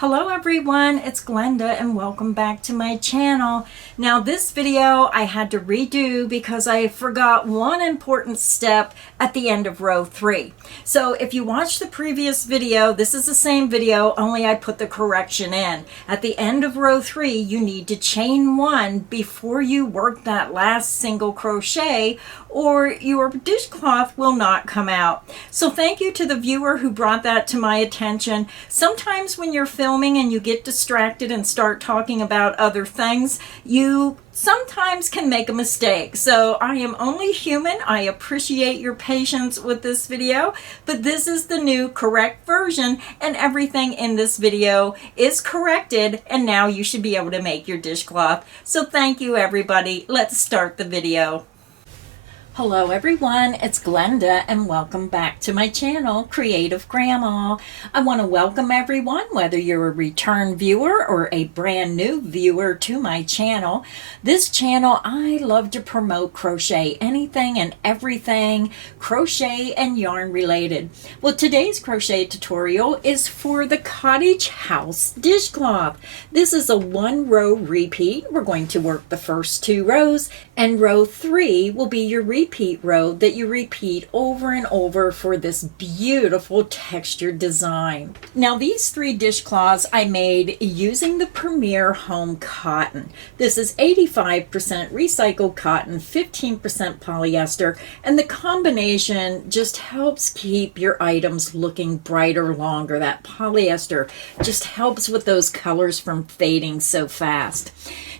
Hello everyone, it's Glenda and welcome back to my channel. Now this video I had to redo because I forgot one important step at the end of row 3. So if you watched the previous video, this is the same video, only I put the correction in. At the end of row 3, you need to chain 1 before you work that last single crochet or your dishcloth will not come out. So thank you to the viewer who brought that to my attention. Sometimes when you're filming and you get distracted and start talking about other things, you sometimes can make a mistake. So I am only human. I appreciate your patience with this video, but this is the new correct version and everything in this video is corrected and now you should be able to make your dishcloth. So thank you everybody. Let's start the video. Hello everyone, it's Glenda and welcome back to my channel, Creative Grandma. I want to welcome everyone, whether you're a return viewer or a brand new viewer to my channel. This channel, I love to promote crochet, anything and everything crochet and yarn related. Well, today's crochet tutorial is for the Cottage house dishcloth. This is a 1-row repeat. We're going to work the first 2 rows and row 3 will be your repeat row that you repeat over and over for this beautiful textured design. Now these 3 dishcloths I made using the Premier Home cotton. This is 85% recycled cotton, 15% polyester, and the combination just helps keep your items looking brighter longer. That polyester just helps with those colors from fading so fast.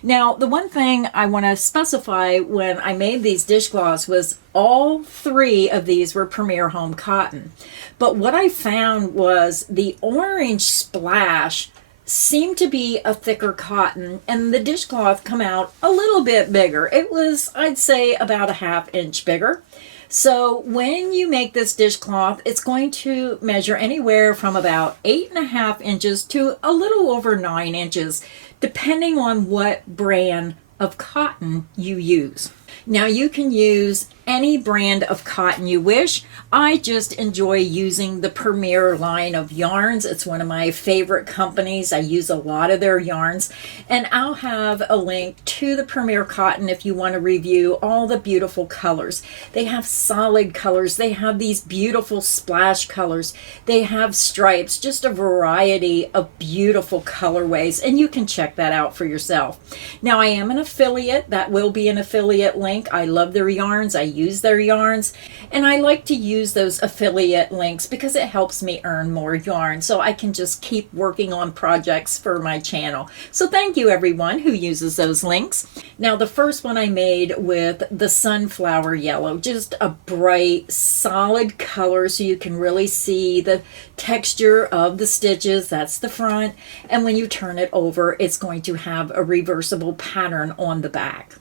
Now, the one thing I want to specify when I made these dishcloths was all 3 of these were Premier Home cotton. But what I found was the orange splash seemed to be a thicker cotton and the dishcloth come out a little bit bigger. It was, I'd say, about a 1/2 inch bigger. So when you make this dishcloth, it's going to measure anywhere from about 8.5 inches to a little over 9 inches, depending on what brand of cotton you use. Now you can use any brand of cotton you wish. I just enjoy using the Premier line of yarns. It's one of my favorite companies. I use a lot of their yarns, and I'll have a link to the Premier cotton if you want to review all the beautiful colors. They have solid colors. They have these beautiful splash colors. They have stripes, just a variety of beautiful colorways, and you can check that out for yourself. Now I am an affiliate. That will be an affiliate link. I love their yarns. I use their yarns, and I like to use those affiliate links because it helps me earn more yarn so I can just keep working on projects for my channel. So thank you everyone who uses those links. Now the first one I made with the sunflower yellow, just a bright solid color so you can really see the texture of the stitches. That's the front, and when you turn it over it's going to have a reversible pattern on the back.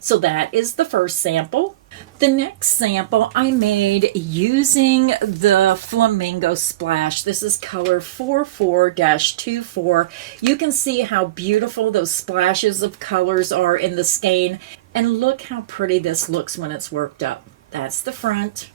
So that is the first sample. The next sample I made using the Flamingo Splash. This is color 44-24. You can see how beautiful those splashes of colors are in the skein. And look how pretty this looks when it's worked up. That's the front.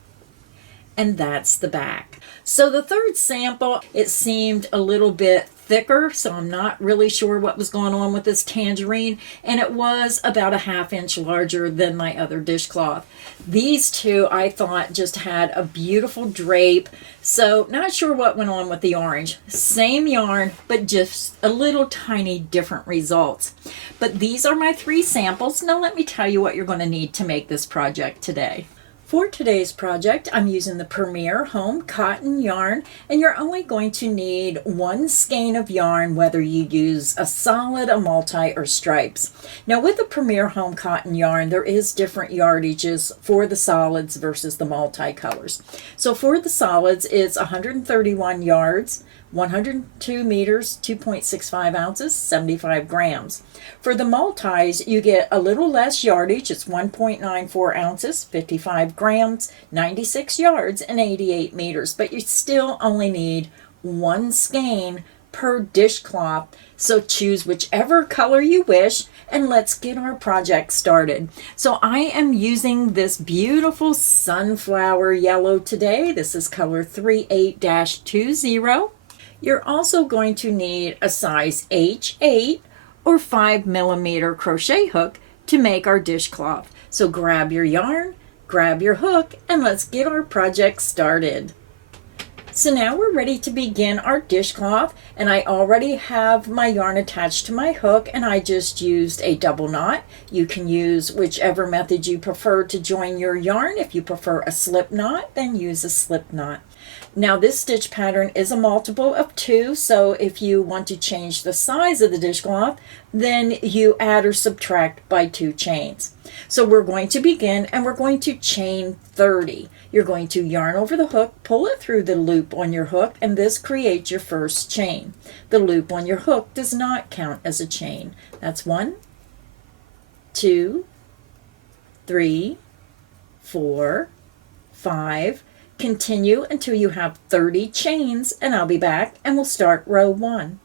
And that's the back. So the third sample, it seemed a little bit thicker, so I'm not really sure what was going on with this tangerine, and it was about a 1/2 inch larger than my other dishcloth. These 2 I thought just had a beautiful drape, so not sure what went on with the orange. Same yarn, but just a little tiny different results. But these are my 3 samples. Now let me tell you what you're going to need to make this project today. For today's project, I'm using the Premier Home cotton yarn, and you're only going to need 1 skein of yarn, whether you use a solid, a multi, or stripes. Now with the Premier Home cotton yarn, there is different yardages for the solids versus the multi-colors. So for the solids, it's 131 yards, 102 meters, 2.65 ounces, 75 grams. For the multis, you get a little less yardage. It's 1.94 ounces, 55 grams, 96 yards, and 88 meters. But you still only need 1 skein per dishcloth. So choose whichever color you wish, and let's get our project started. So I am using this beautiful sunflower yellow today. This is color 38-20. You're also going to need a size H8 or 5mm crochet hook to make our dishcloth. So grab your yarn, grab your hook, and let's get our project started. So now we're ready to begin our dishcloth, and I already have my yarn attached to my hook, and I just used a double knot. You can use whichever method you prefer to join your yarn. If you prefer a slip knot, then use a slip knot. Now this stitch pattern is a multiple of 2, so if you want to change the size of the dishcloth, then you add or subtract by 2 chains. So we're going to begin, and we're going to chain 30. You're going to yarn over the hook, pull it through the loop on your hook, and this creates your first chain. The loop on your hook does not count as a chain. That's 1, 2, 3, 4, 5. Continue until you have 30 chains, and I'll be back and we'll start row 1.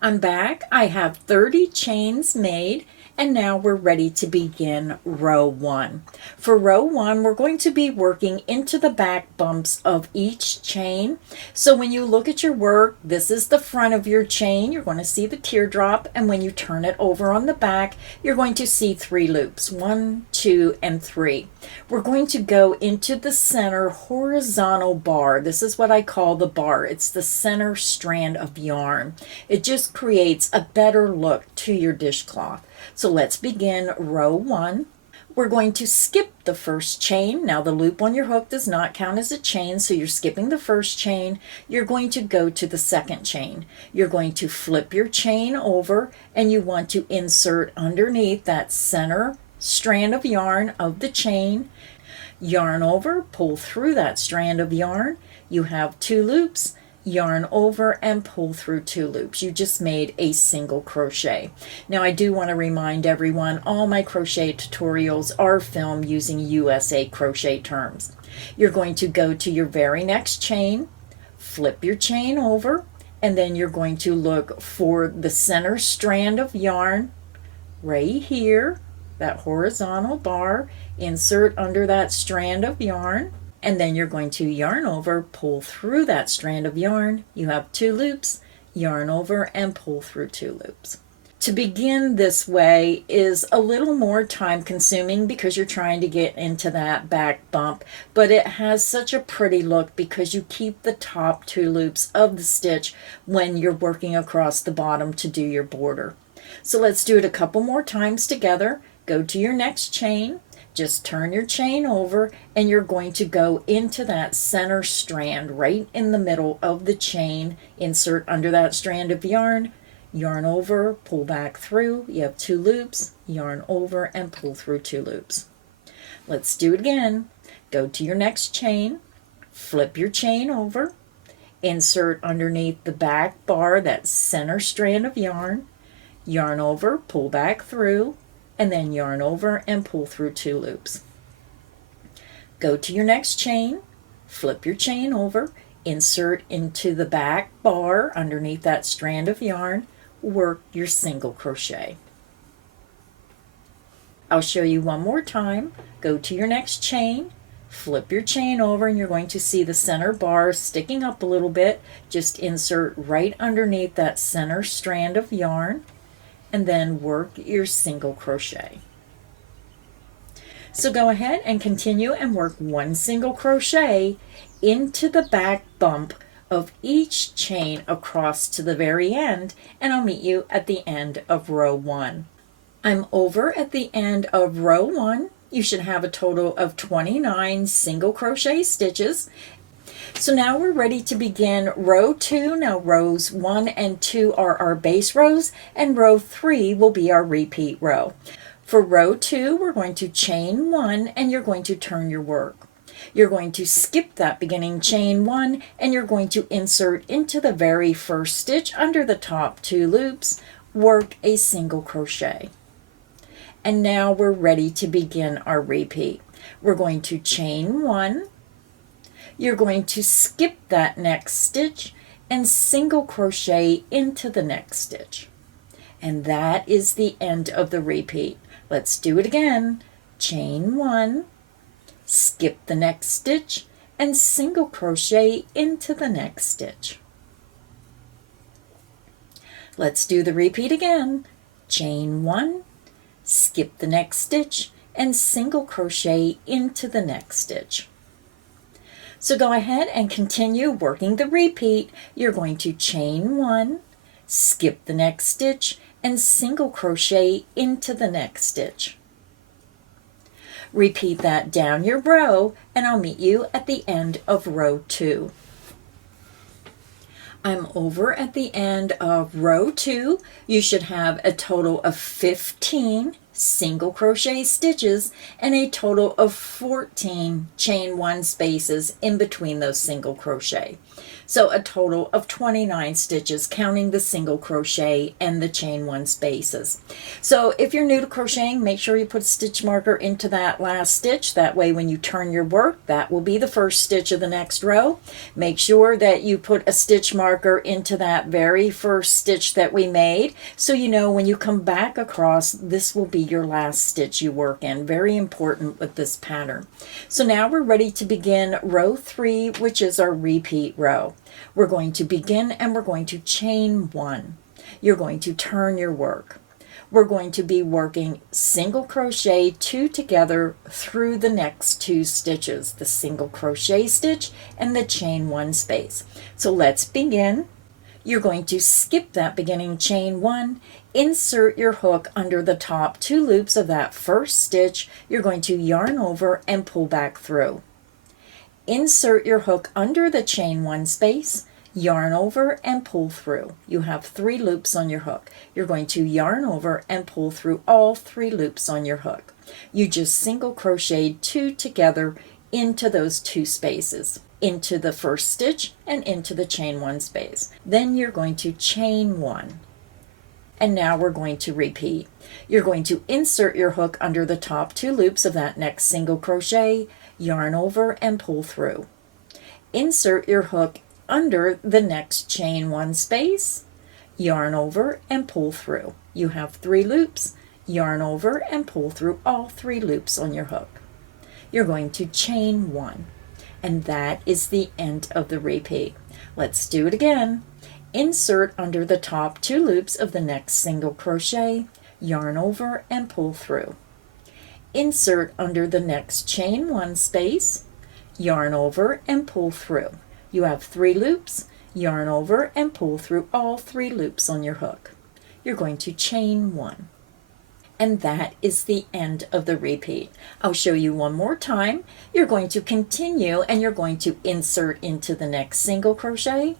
I'm back. I have 30 chains made, and now we're ready to begin row 1. For row 1, we're going to be working into the back bumps of each chain. So when you look at your work, this is the front of your chain. You're going to see the teardrop, and when you turn it over on the back, you're going to see 3 loops, 1, 2, and 3. We're going to go into the center horizontal bar. This is what I call the bar. It's the center strand of yarn. It just creates a better look to your dishcloth. So let's begin row 1. We're going to skip the first chain. Now the loop on your hook does not count as a chain, so you're skipping the first chain. You're going to go to the second chain. You're going to flip your chain over, and you want to insert underneath that center strand of yarn of the chain. Yarn over, pull through that strand of yarn. You have 2 loops. Yarn over and pull through 2 loops. You just made a single crochet. Now I do want to remind everyone, all my crochet tutorials are filmed using USA crochet terms. You're going to go to your very next chain, flip your chain over, and then you're going to look for the center strand of yarn right here, that horizontal bar. Insert under that strand of yarn, and then you're going to yarn over, pull through that strand of yarn. You have 2 loops, yarn over and pull through 2 loops. To begin this way is a little more time consuming because you're trying to get into that back bump, but it has such a pretty look because you keep the top 2 loops of the stitch when you're working across the bottom to do your border. So let's do it a couple more times together. Go to your next chain. Just turn your chain over, and you're going to go into that center strand right in the middle of the chain. Insert under that strand of yarn, yarn over, pull back through. You have 2 loops, yarn over and pull through 2 loops. Let's do it again. Go to your next chain, flip your chain over, insert underneath the back bar that center strand of yarn, yarn over, pull back through, and then yarn over and pull through 2 loops. Go to your next chain, flip your chain over, insert into the back bar underneath that strand of yarn, work your single crochet. I'll show you one more time. Go to your next chain, flip your chain over, and you're going to see the center bar sticking up a little bit. Just insert right underneath that center strand of yarn, and then work your single crochet. So go ahead and continue and work 1 single crochet into the back bump of each chain across to the very end, and I'll meet you at the end of row 1. I'm over at the end of row 1. You should have a total of 29 single crochet stitches. So now we're ready to begin row 2. Now rows 1 and 2 are our base rows, and row 3 will be our repeat row. For row 2, we're going to chain 1, and you're going to turn your work. You're going to skip that beginning chain 1, and you're going to insert into the very first stitch under the top 2 loops, work a single crochet. And now we're ready to begin our repeat. We're going to chain 1. You're going to skip that next stitch and single crochet into the next stitch. And that is the end of the repeat. Let's do it again. Chain 1, skip the next stitch, and single crochet into the next stitch. Let's do the repeat again. Chain 1, skip the next stitch, and single crochet into the next stitch. So go ahead and continue working the repeat. You're going to chain 1, skip the next stitch, and single crochet into the next stitch. Repeat that down your row, and I'll meet you at the end of row 2. I'm over at the end of row 2. You should have a total of 15 single crochet stitches and a total of 14 chain 1 spaces in between those single crochet. So a total of 29 stitches, counting the single crochet and the chain 1 spaces. So if you're new to crocheting, make sure you put a stitch marker into that last stitch. That way when you turn your work, that will be the first stitch of the next row. Make sure that you put a stitch marker into that very first stitch that we made, so you know when you come back across, this will be your last stitch you work in. Very important with this pattern. So now we're ready to begin row 3, which is our repeat row. We're going to begin and we're going to chain 1. You're going to turn your work. We're going to be working single crochet 2 together through the next 2 stitches, the single crochet stitch and the chain 1 space. So let's begin. You're going to skip that beginning chain 1, insert your hook under the top 2 loops of that first stitch. You're going to yarn over and pull back through. Insert your hook under the chain 1 space, yarn over and pull through. You have 3 loops on your hook. You're going to yarn over and pull through all 3 loops on your hook. You just single crocheted 2 together into those 2 spaces, into the first stitch and into the chain 1 space. Then you're going to chain 1. And now we're going to repeat. You're going to insert your hook under the top 2 loops of that next single crochet, yarn over and pull through. Insert your hook under the next chain 1 space, yarn over and pull through. You have 3 loops, yarn over and pull through all 3 loops on your hook. You're going to chain 1, and that is the end of the repeat. Let's do it again. Insert under the top 2 loops of the next single crochet, yarn over and pull through. Insert under the next chain 1 space, yarn over and pull through. You have 3 loops, yarn over and pull through all 3 loops on your hook. You're going to chain 1. And that is the end of the repeat. I'll show you one more time. You're going to continue and you're going to insert into the next single crochet,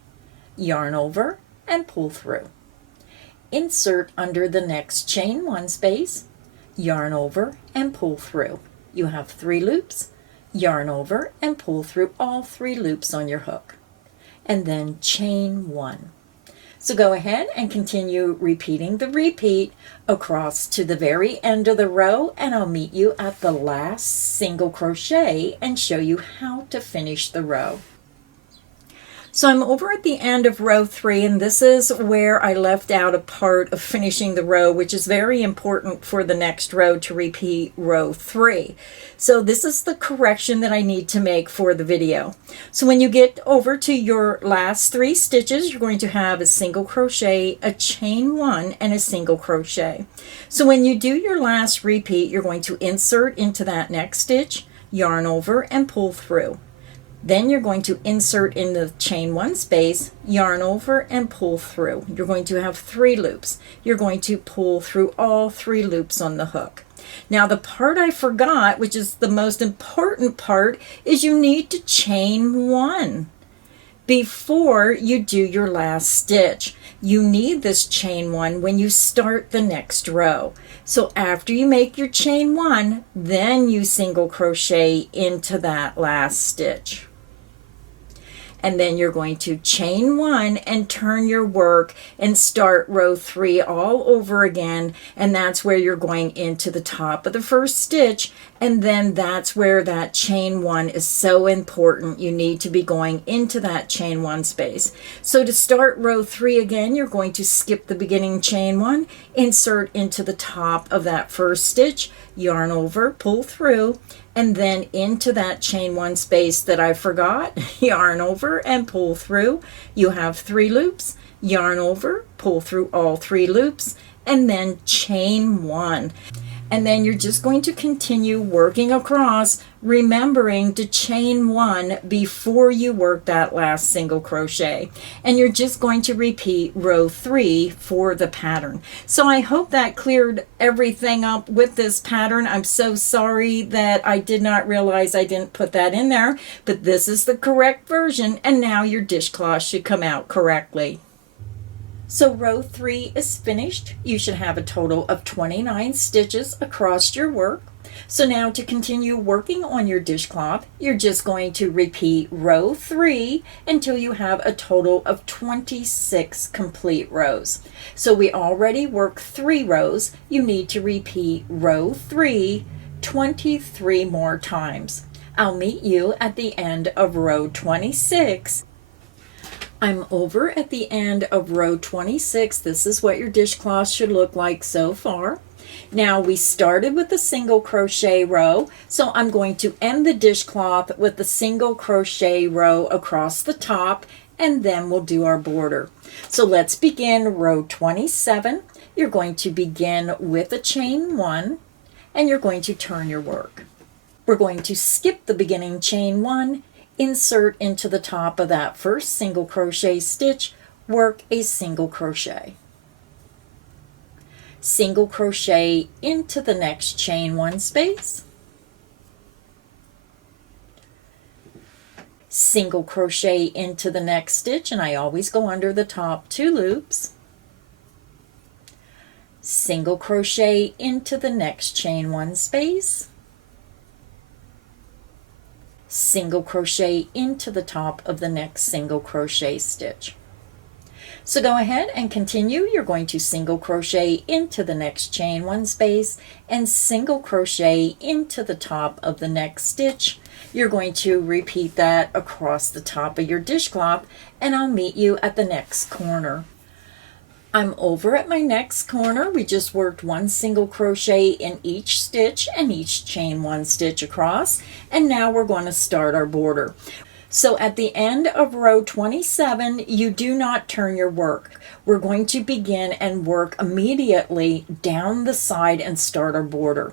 yarn over and pull through. Insert under the next chain 1 space, yarn over and pull through. You have 3 loops, yarn over and pull through all 3 loops on your hook, and then chain 1. So go ahead and continue repeating the repeat across to the very end of the row, and I'll meet you at the last single crochet and show you how to finish the row. So I'm over at the end of row 3, and this is where I left out a part of finishing the row, which is very important for the next row to repeat row 3. So this is the correction that I need to make for the video. So when you get over to your last 3 stitches, you're going to have a single crochet, a chain 1, and a single crochet. So when you do your last repeat, you're going to insert into that next stitch, yarn over and pull through. Then you're going to insert in the chain 1 space, yarn over and pull through. You're going to have 3 loops. You're going to pull through all 3 loops on the hook. Now the part I forgot, which is the most important part, is you need to chain 1 before you do your last stitch. You need this chain 1 when you start the next row. So after you make your chain 1, then you single crochet into that last stitch. And then you're going to chain 1 and turn your work and start row 3 all over again, and that's where you're going into the top of the first stitch, and then that's where that chain 1 is so important. You need to be going into that chain 1 space. So to start row 3 again, you're going to skip the beginning chain 1, insert into the top of that first stitch, yarn over, pull through, and then into that chain 1 space that I forgot, yarn over and pull through. You have 3 loops, yarn over, pull through all 3 loops, and then chain 1. And then you're just going to continue working across, remembering to chain 1 before you work that last single crochet. And you're just going to repeat row 3 for the pattern. So I hope that cleared everything up with this pattern. I'm so sorry that I did not realize I didn't put that in there, but this is the correct version, and now your dishcloth should come out correctly. So row 3 is finished. You should have a total of 29 stitches across your work. So now to continue working on your dishcloth, you're just going to repeat row 3 until you have a total of 26 complete rows. So we already worked 3 rows. You need to repeat row 3 23 more times. I'll meet you at the end of row 26. I'm over at the end of row 26. This is what your dishcloth should look like so far. Now we started with a single crochet row, so I'm going to end the dishcloth with a single crochet row across the top, and then we'll do our border. So let's begin row 27. You're going to begin with a chain 1, and you're going to turn your work. We're going to skip the beginning chain 1, insert into the top of that first single crochet stitch, work a single crochet. Single crochet into the next chain 1 space. Single crochet into the next stitch, and I always go under the top 2 loops. Single crochet into the next chain 1 space. Single crochet into the top of the next single crochet stitch. So go ahead and continue. You're going to single crochet into the next chain 1 space and single crochet into the top of the next stitch. You're going to repeat that across the top of your dishcloth, and I'll meet you at the next corner. I'm over at my next corner. We just worked 1 single crochet in each stitch and each chain 1 stitch across, and now we're going to start our border. So at the end of row 27, you do not turn your work. We're going to begin and work immediately down the side and start our border.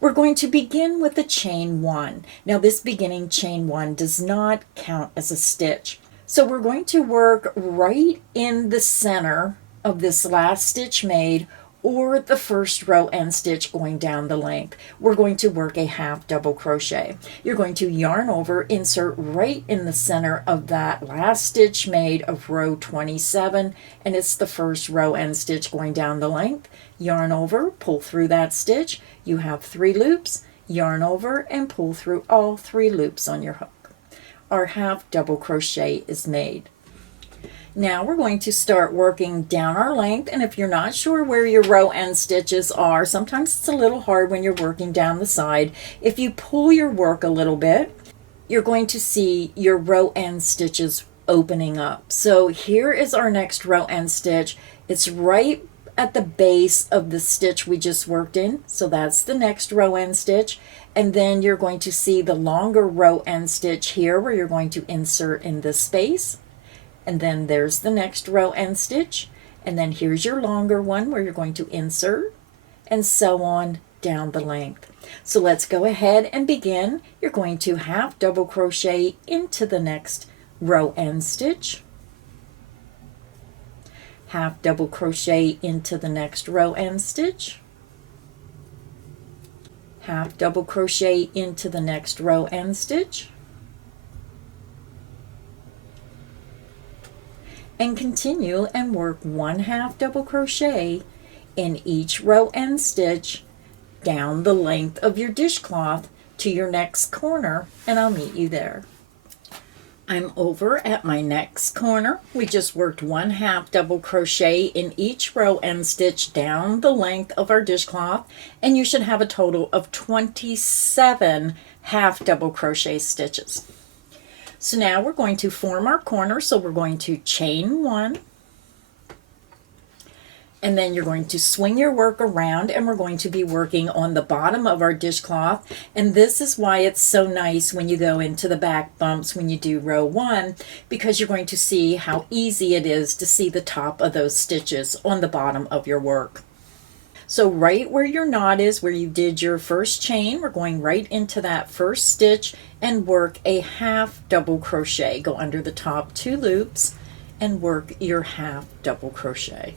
We're going to begin with the chain 1. Now this beginning chain 1 does not count as a stitch. So we're going to work right in the center of this last stitch made, or the first row end stitch going down the length. We're going to work a half double crochet. You're going to yarn over, insert right in the center of that last stitch made of row 27, and it's the first row end stitch going down the length. Yarn over, pull through that stitch. You have 3 loops. Yarn over and pull through all 3 loops on your hook. Our half double crochet is made. Now we're going to start working down our length, and if you're not sure where your row end stitches are, sometimes it's a little hard when you're working down the side. If you pull your work a little bit, you're going to see your row end stitches opening up. So here is our next row end stitch. It's right at the base of the stitch we just worked in, so that's the next row end stitch. And then you're going to see the longer row end stitch here where you're going to insert in this space. And then there's the next row end stitch, and then here's your longer one where you're going to insert, and so on down the length. So let's go ahead and begin. You're going to half double crochet into the next row end stitch, half double crochet into the next row end stitch, half double crochet into the next row end stitch, and continue and work 1 half double crochet in each row end stitch down the length of your dishcloth to your next corner, and I'll meet you there. I'm over at my next corner. We just worked 1 half double crochet in each row end stitch down the length of our dishcloth, and you should have a total of 27 half double crochet stitches. So now we're going to form our corner. So we're going to chain 1, And then you're going to swing your work around, and we're going to be working on the bottom of our dishcloth. And this is why it's so nice when you go into the back bumps when you do row 1, because you're going to see how easy it is to see the top of those stitches on the bottom of your work. So right where your knot is, where you did your first chain, we're going right into that first stitch and work a half double crochet. Go under the top 2 loops and work your half double crochet.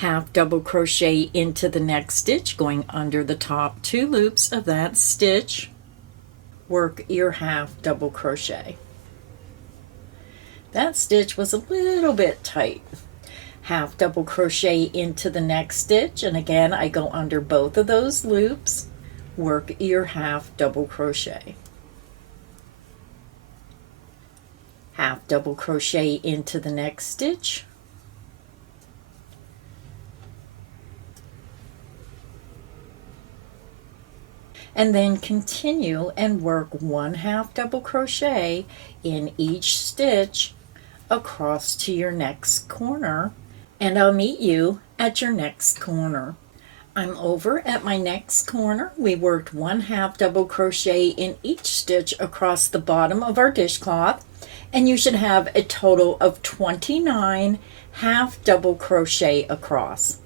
Half double crochet into the next stitch, going under the top 2 loops of that stitch, work your half double crochet. That stitch was a little bit tight. Half double crochet into the next stitch, and again I go under both of those loops, work your half double crochet. Half double crochet into the next stitch, and then continue and work 1 half double crochet in each stitch across to your next corner, and I'll meet you at your next corner. I'm over at my next corner. We worked 1 half double crochet in each stitch across the bottom of our dishcloth, and you should have a total of 29 half double crochet across.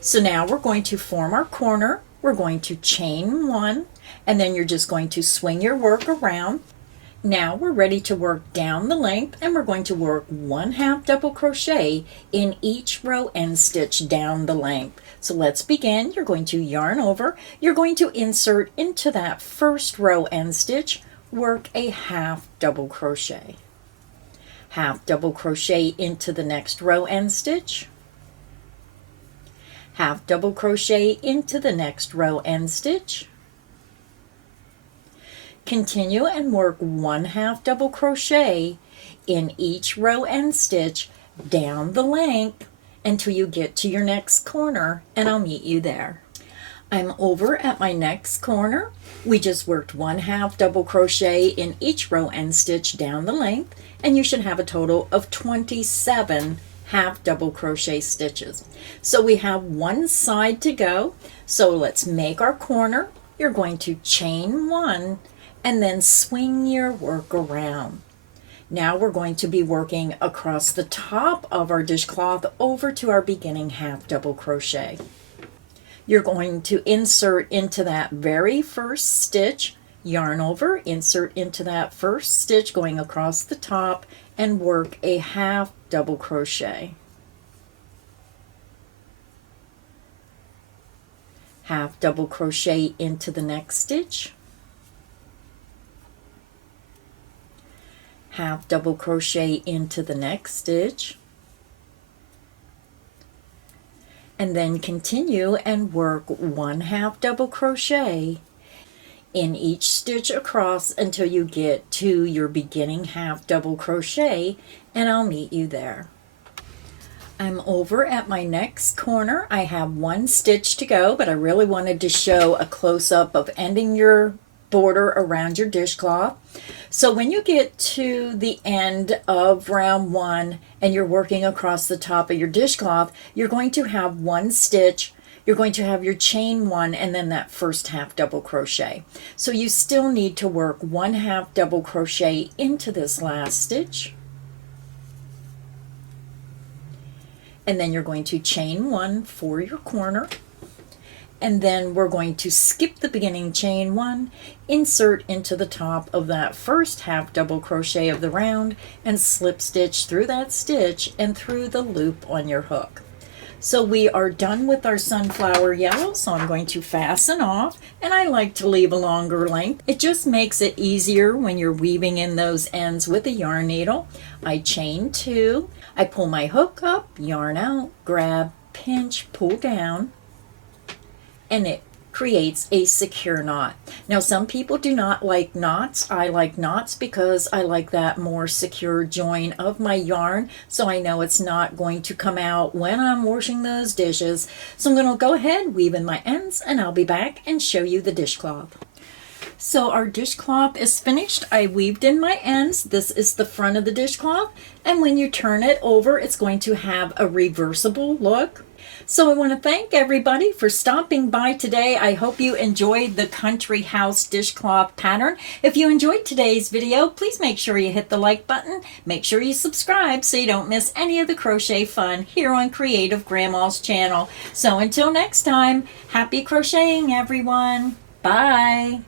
So now we're going to form our corner. We're going to chain 1, and then you're just going to swing your work around. Now we're ready to work down the length, and we're going to work 1 half double crochet in each row end stitch down the length. So let's begin. You're going to yarn over. You're going to insert into that first row end stitch, work a half double crochet. Half double crochet into the next row end stitch. Half double crochet into the next row end stitch. Continue and work 1 half double crochet in each row end stitch down the length until you get to your next corner, and I'll meet you there. I'm over at my next corner. We just worked 1 half double crochet in each row end stitch down the length, and you should have a total of 27 half double crochet stitches. So we have one side to go. So let's make our corner. You're going to chain 1 and then swing your work around. Now we're going to be working across the top of our dishcloth over to our beginning half double crochet. You're going to insert into that very first stitch, yarn over, insert into that first stitch going across the top, and work a half double crochet. Half double crochet into the next stitch. Half double crochet into the next stitch, and then continue and work 1 half double crochet in each stitch across until you get to your beginning half double crochet, and I'll meet you there. I'm over at my next corner. I have 1 stitch to go, but I really wanted to show a close-up of ending your border around your dishcloth. So when you get to the end of round 1 and you're working across the top of your dishcloth, you're going to have 1 stitch, you're going to have your chain 1, and then that first half double crochet. So you still need to work 1 half double crochet into this last stitch, and then you're going to chain 1 for your corner. And then we're going to skip the beginning chain 1, insert into the top of that first half double crochet of the round, and slip stitch through that stitch and through the loop on your hook. So we are done with our sunflower yellow, so I'm going to fasten off, and I like to leave a longer length. It just makes it easier when you're weaving in those ends with a yarn needle. I chain 2, I pull my hook up, yarn out, grab, pinch, pull down, and it creates a secure knot. Now some people do not like knots. I like knots because I like that more secure join of my yarn, so I know it's not going to come out when I'm washing those dishes. So I'm going to go ahead, weave in my ends, and I'll be back and show you the dishcloth. So our dishcloth is finished. I weaved in my ends. This is the front of the dishcloth. And when you turn it over, it's going to have a reversible look. So I want to thank everybody for stopping by today. I hope you enjoyed the country house dishcloth pattern. If you enjoyed today's video, please make sure you hit the like button. Make sure you subscribe so you don't miss any of the crochet fun here on Creative Grandma's channel. So until next time, happy crocheting everyone. Bye.